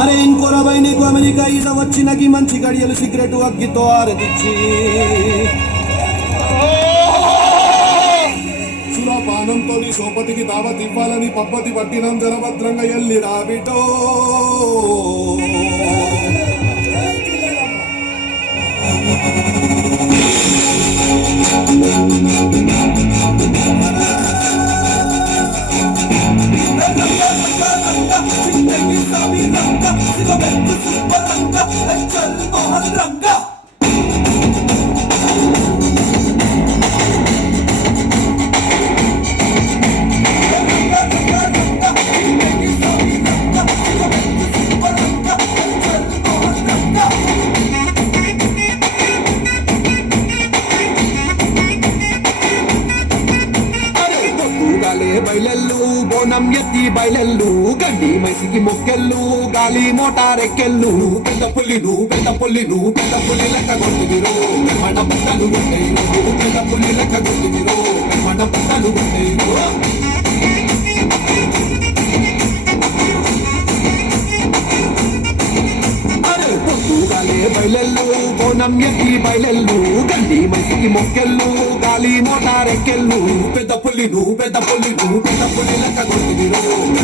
అరే ఇంకోరా బై నీకు అమెరికా ఈత వచ్చినకి మంచి గడియలు సిగరెట్ అగ్గితో ఆరదిచ్చి సురపానంతో నీ సోపతికి దావత్ ఇవ్వాలని పబ్బతి పట్టినం జనభద్రంగా ఎల్లి రాబిటో బయలెల్లు బోనం ఎత్తి బయలెల్లు గడ్డి మైసికి మొక్కెళ్ళు గాలి మోటారెక్కెళ్ళు పెద్ద పుల్లిను పెద్ద పుల్లిను పెద్ద పుల్లి లెక్క కొట్టుదిరో మన పుట్టలు కొట్టేరు పెద్ద పుల్లి లెక్క కొట్టుదిరో మన పుట్టలు కొట్టేరు బయలెల్లు బోనం ఎత్తి బయలెల్లు గడ్డి మైసికి మొక్కెళ్ళు గాలి మోటారెక్కెళ్ళు పెద్ద పుల్లిను పెద్ద పుల్లిను పెద్ద పుల్లి లెక్క కొట్టుదిరో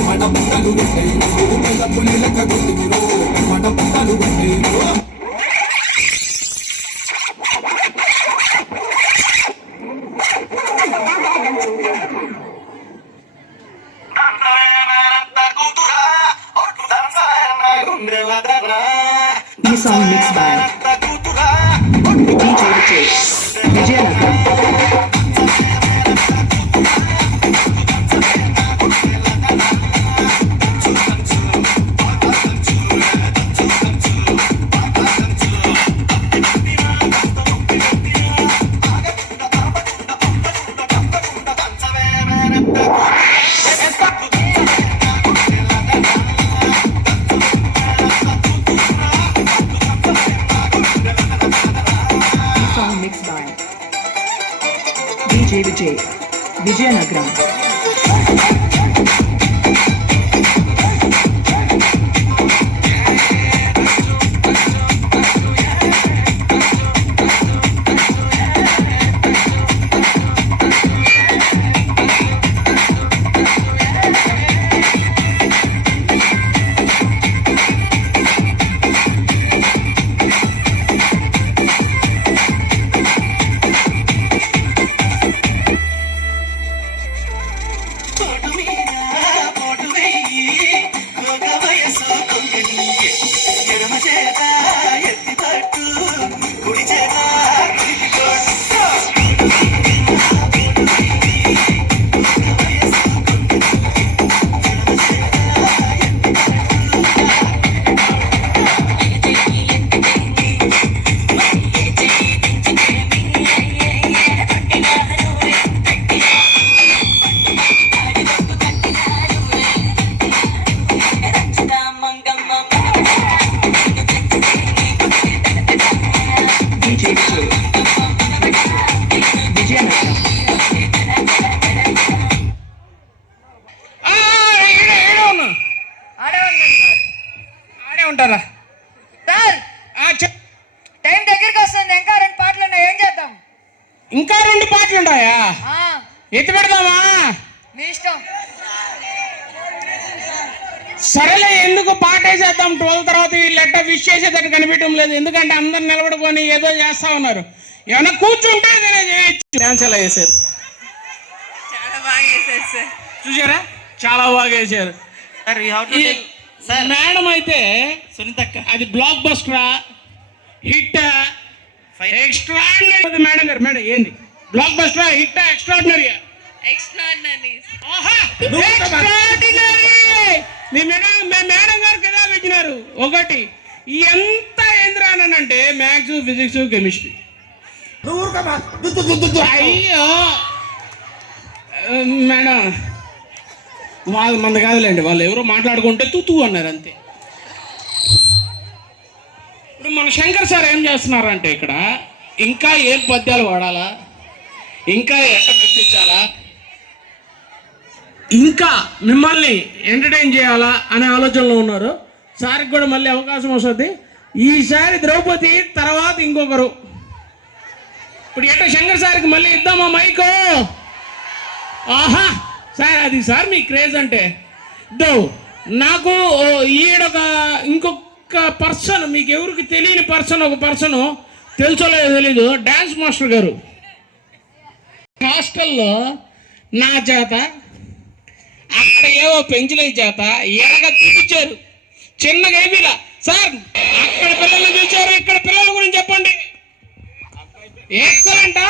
మన పుట్టలు కొట్టేరు పెద్ద పుల్లి లెక్క కొట్టుదిరో మన పుట్టలు కొట్టేరు This song mixed by DJ Vijay. DJ Vijayanagaram. ఉంటారా సార్ టైం దగ్గరికి వస్తుంది. ఇంకా 2 పాటలు ఉన్నాయి, ఏం చేద్దాం? ఇంకా 2 పాటలు ఉన్నాయా? ఎత్తి పెడదామా? మీ ఇష్టం. సరేలే, ఎందుకు పాట వేసేద్దాం. 12 తర్వాత వీళ్ళెట్ట విష్ చేసేటట్టు కనిపించడం లేదు. ఎందుకంటే అందరు నిలబడుకొని ఏదో చేస్తా ఉన్నారు. ఏమైనా కూర్చుంటే డాన్స్ ఎలా వేసారు? చాలా బాగా వేసారు సార్. చూసారా, చాలా బాగా వేసారు. మేడం అయితే సునీతక్క అది బ్లాక్ బస్టరా హిట్ ఎక్స్ట్రాడినరీ. మేడం గారు, మేడం ఏంది బ్లాక్ బస్టరా హిట్ ఎక్స్ట్రాడినరీ? మీ మేడం గారు కదా పెట్టినారు. ఒకటి ఎంత ఏంద్రానంటే మ్యాథ్స్, ఫిజిక్స్, కెమిస్ట్రీ. అయ్యో మేడం, మంది కాదులేండి, వాళ్ళు ఎవరో మాట్లాడుకుంటే తూ అన్నారు అంతే. ఇప్పుడు మన శంకర్ సార్ ఏం చేస్తున్నారంటే ఇక్కడ ఇంకా ఏం పద్యాలు వాడాలా, ఇంకా ఎట్ట మెప్పించాలా, ఇంకా మిమ్మల్ని ఎంటర్టైన్ చేయాలా అనే ఆలోచనలో ఉన్నారు. సార్కి కూడా మళ్ళీ అవకాశం వస్తుంది. ఈసారి ద్రౌపది తర్వాత ఇంకొకరు. ఇప్పుడు ఎట్లా శంకర్ సార్కి మళ్ళీ ఇద్దామా మైకు? ఆహా సార్, అది సార్ మీ క్రేజ్ అంటే. దో నాకు ఈడొక ఇంకొక పర్సన్, మీకు ఎవరికి తెలియని పర్సన్, ఒక పర్సను తెలుసోలేదో తెలీదు, డ్యాన్స్ మాస్టర్ గారు హాస్టల్లో నా చేత అక్కడ ఏవో పెంచులై చేత ఎరగ చూపించారు. చిన్నగా ఏమీలా సార్, అక్కడ పిల్లలు చూచారు, ఇక్కడ పిల్లల గురించి చెప్పండి. ఎక్సలెంటా?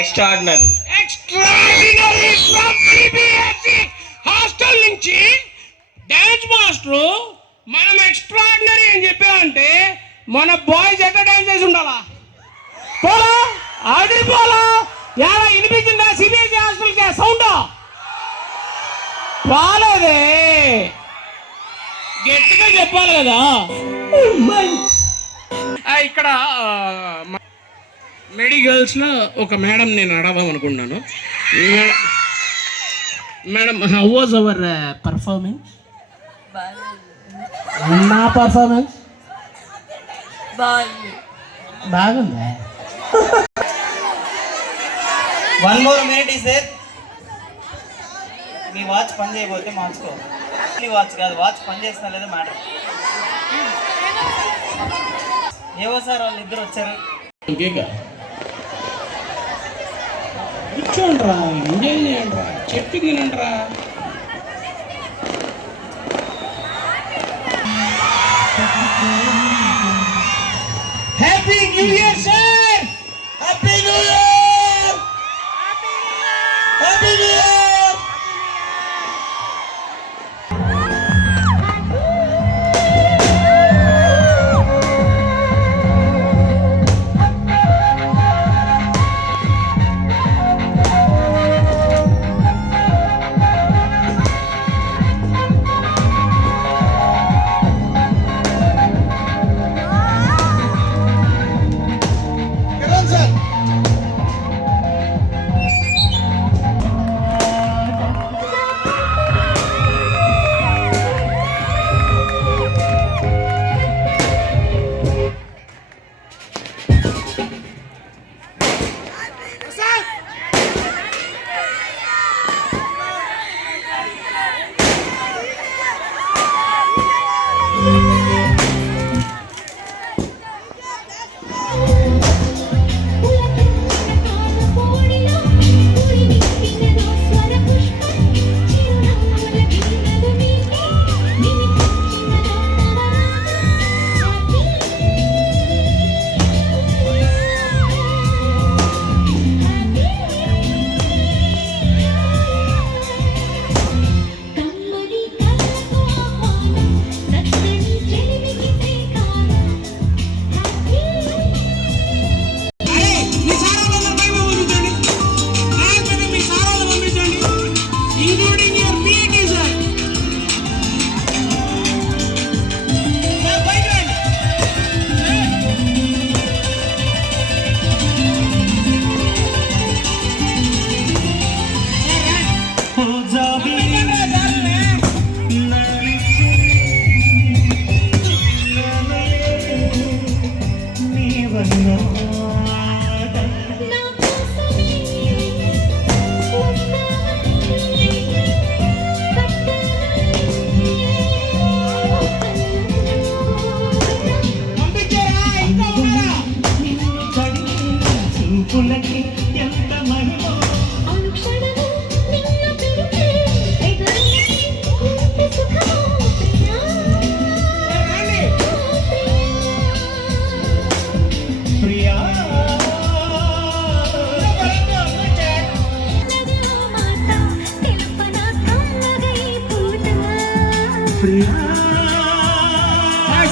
ఎక్స్ట్రాడినరీ హాస్టల్ నుంచి డాన్స్ మాస్టర్ మనం ఎక్స్ట్రాడినరీ అని చెప్పామంటే మన బాయ్స్ ఎక్కడ డాన్స్ చేసి ఉండాలా? పోలా ఆడిపోలా ఎలా వినిపించిందా? సిబిఎస్ఈ హాస్టల్కి సౌండ్ రాలేదే, గట్టిగా చెప్పాలి కదా. ఇక్కడ మెడికల్స్లో ఒక మేడం నేను అడదాం అనుకున్నాను. Madam, how was our performance? నా పర్ఫార్మెన్స్ బాగుందా? 1 more minute is there. Me watch పని చేయబోతే మార్చుకో. వాచ్ కాదు, వాచ్ పని చేస్తున్నా లేదా మ్యాటర్. ఏవో సార్ వాళ్ళు ఇద్దరు వచ్చారు. కూర్చోండ్రా, ఎంజాయ్ చేయండిరా, చెప్పింది వినండిరా. Happy new year sir! Happy new year! Happy new year!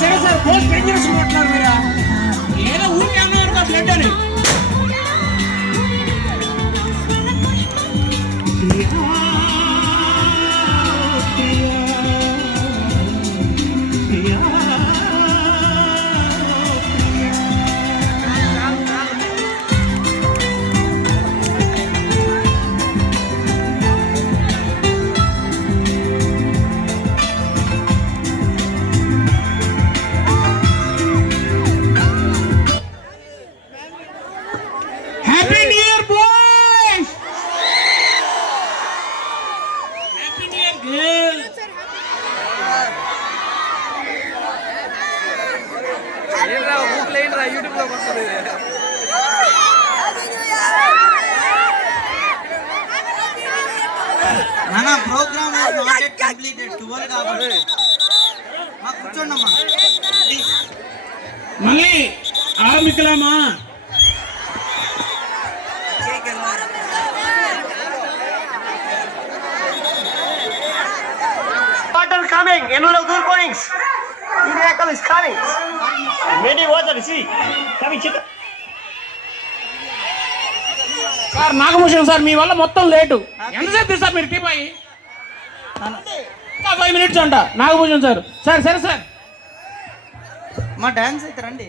సరే సార్, పోస్ట్ డేంజరస్ కొట్టినారు మీరు. ఏదో ఊరికి అన్నారు కదా బ్లడ్ అని. నాన్న ప్రోగ్రామ్ నాట్ ఎట్ కంప్లీటెడ్ 12 కాబట్టి మా కూర్చోండమ్మా మళ్ళీ ఆరంభికలామా Water coming, Enula good mornings. Miracle is coming. Many water, see. Coming, chicken. Sir Nagabhushan sir మీ వల్ల మొత్తం లేటు ఎంతసేపు సార్ మీరు టీప్ అయ్యి 5 minutes అంట నాగభూషణ్ సార్ సార్ సరే సార్ మా డాన్స్ అయితే రండి